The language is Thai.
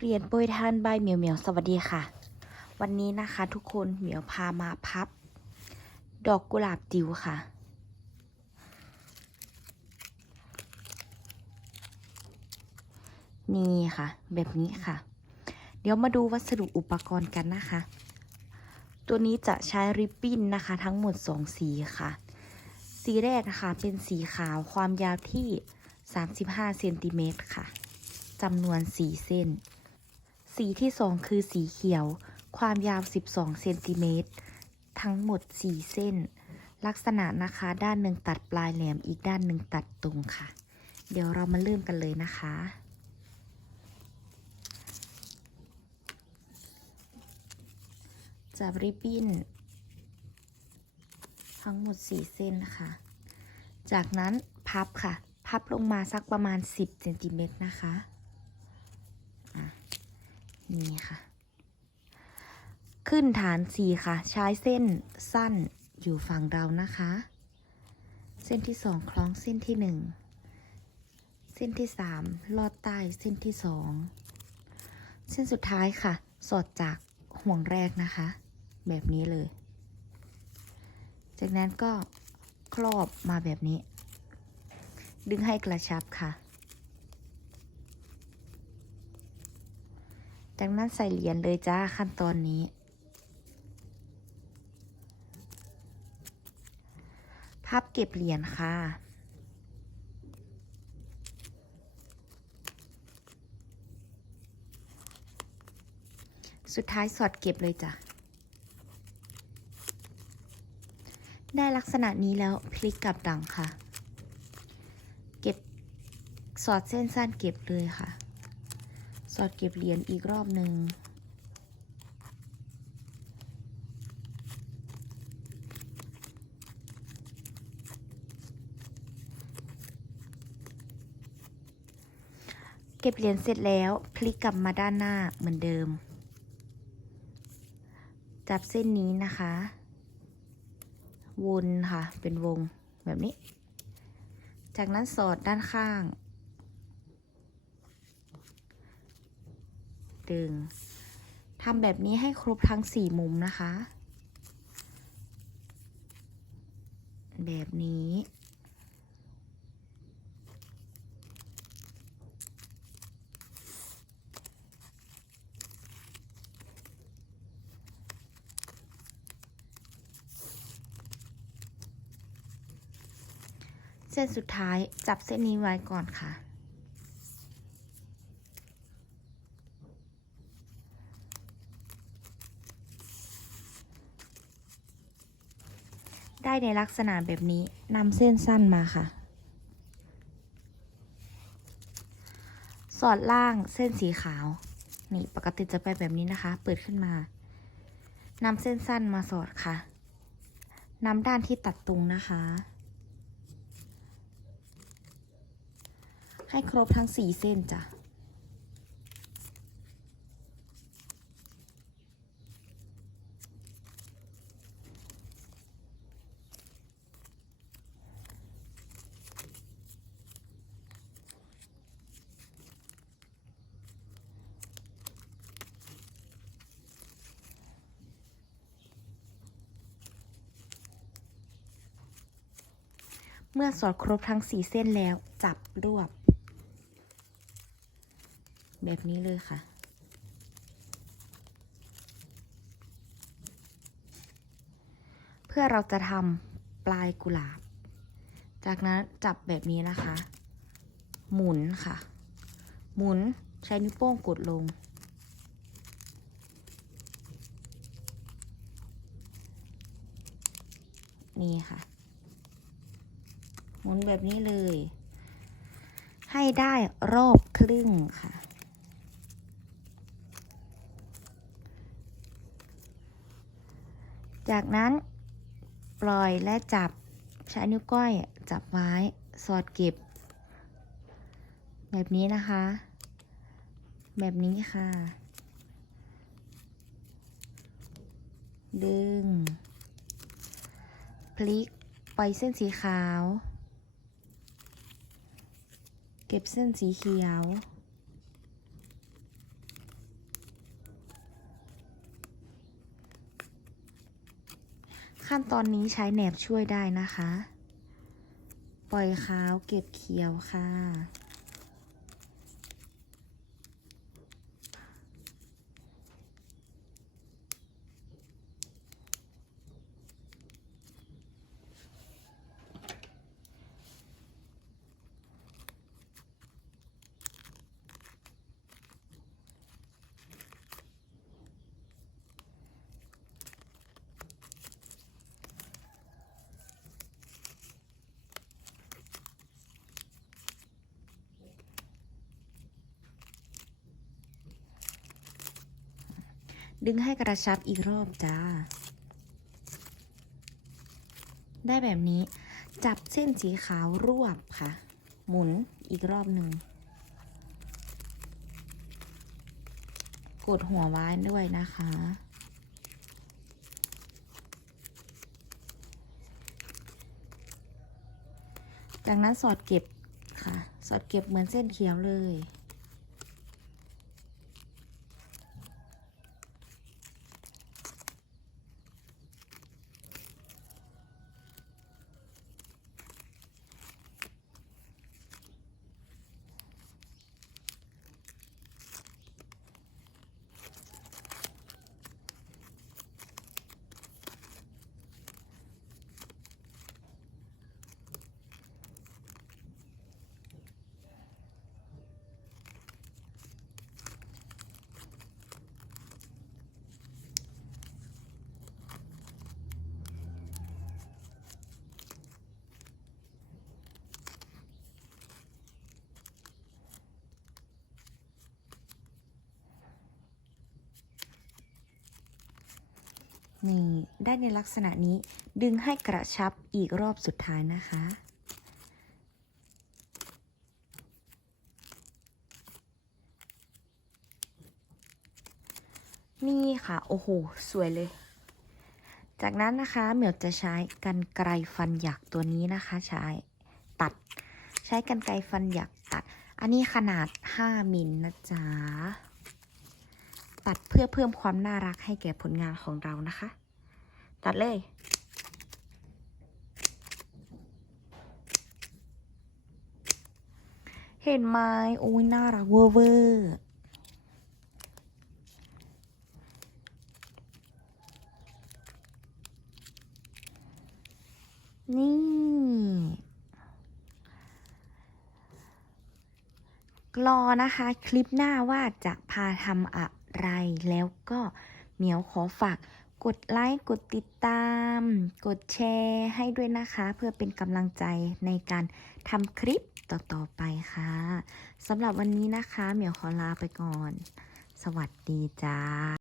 เรียนโปรยทานใบเหมียวเหมียวสวัสดีค่ะ วันนี้นะคะทุกคนเหมียวพามาพับ ดอกกุหลาบจิ๋วค่ะ นี่ค่ะ แบบนี้ค่ะ เดี๋ยวมาดูวัสดุอุปกรณ์กันนะคะ ตัวนี้จะใช้ริบบิ้นนะคะ ทั้งหมด2สีค่ะ สีแรกนะคะเป็นสีขาวความยาวที่ 35เซนติเมตรค่ะจำนวน 4 เส้น สีที่2คือสีเขียว ความยาว 12 เซนติเมตร ทั้งหมด 4 เส้น ลักษณะนะคะด้านหนึ่งตัดปลายแหลม อีกด้านหนึ่งตัดตรงค่ะ เดี๋ยวเรามาเริ่มกันเลยนะคะ จับริบบิ้น ทั้งหมด 4 เส้นนะคะ จากนั้นพับค่ะ พับลงมาสักประมาณ 10เซนติเมตรนะคะ นี่ค่ะ ขึ้นฐานสี่ค่ะ ใช้เส้นสั้นอยู่ฝั่งเรานะคะ เส้นที่สองคล้องเส้นที่หนึ่งเส้นที่สามลอดใต้เส้นที่สองเส้นสุดท้ายค่ะ สอดจากห่วงแรกนะคะ แบบนี้เลย จากนั้นก็ครอบมาแบบนี้ ดึงให้กระชับค่ะ จากนั้นใส่เหรียญเลยจ้าขั้นตอนนี้ พับเก็บเหรียญค่ะสุดท้ายสอดเก็บเลยจ้ะ ได้ลักษณะนี้แล้วพลิกกลับดังค่ะ เก็บสอดเส้นสั้นเก็บเลยค่ะ อดเก็บเหรียญอีกรอบหนึ่งเก็บเหรียญเสร็จแล้วพลิกกลับมาด้านหน้าเหมือนเดิม จับเส้นนี้นะคะ วนค่ะเป็นวงแบบนี้ จากนั้นสอดด้านข้าง ดึงทำแบบนี้ให้ครบทั้งสี่มุมนะคะ แบบนี้ เส้นสุดท้ายจับเส้นนี้ไว้ก่อนค่ะ ได้ในลักษณะแบบนี้นำเส้นสั้นมาค่ะ สอดล่างเส้นสีขาว นี่ปกติจะไปแบบนี้นะคะ เปิดขึ้นมานำเส้นสั้นมาสอดค่ะนำด้านที่ตัดตรงนะคะ ให้ครบทั้งสี่เส้นจ้ะ เมื่อสอดครบทั้งสี่เส้นแล้วจับรวบ แบบนี้เลยค่ะ เพื่อเราจะทำปลายกุหลาบ จากนั้นจับแบบนี้นะคะ หมุนค่ะ หมุนใช้นิ้วโป้งกดลงนี่ค่ะ มุนแบบนี้เลย ให้ได้รอบครึ่งค่ะ จากนั้นปล่อยและจับใช้นิ้วก้อยจับไว้สอดเก็บ แบบนี้นะคะ แบบนี้ค่ะ ดึง พลิก ไปเส้นสีขาว เก็บเส้นสีเขียว ขั้นตอนนี้ใช้แหนบช่วยได้นะคะ ปล่อยขาวเก็บเขียวค่ะ ดึงให้กระชับอีกรอบจ้า ได้แบบนี้ จับเส้นสีขาวรวบค่ะ หมุนอีกรอบหนึ่ง กดหัวไว้ด้วยนะคะจากนั้นสอดเก็บค่ะ สอดเก็บเหมือนเส้นเขียวเลย นี่ได้ในลักษณะนี้ดึงให้กระชับอีกรอบสุดท้ายนะคะ นี่ค่ะ โอ้โห สวยเลย จากนั้นนะคะเหมียวจะใช้กันไกรฟันหยักตัวนี้นะคะ ใช้ตัด ใช้กันไกรฟันหยักตัด อันนี้ขนาด 5มิลนะจ๊ะ ตัดเพื่อเพิ่มความน่ารักให้แก่ผลงานของเรานะคะ ตัดเลย เห็นไหมโอ้ยน่ารักเวอร์เวอร์นี่ รอนะคะ คลิปหน้าว่าจะพาทำอะ ไร แล้วก็เหมียวขอฝากกดไลค์ กดติดตาม กดแชร์ให้ด้วยนะคะ เพื่อเป็นกำลังใจในการทำคลิปต่อๆไปค่ะสำหรับวันนี้นะคะ เหมียวขอลาไปก่อน สวัสดีจ้า